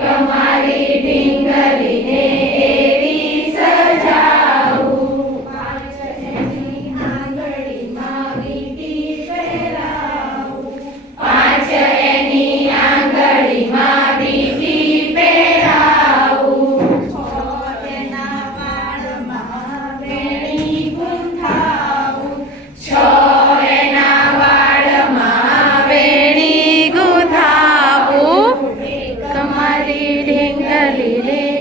તમારી કમારી ઢીંગલીને കരളിരങ്ങളിലേ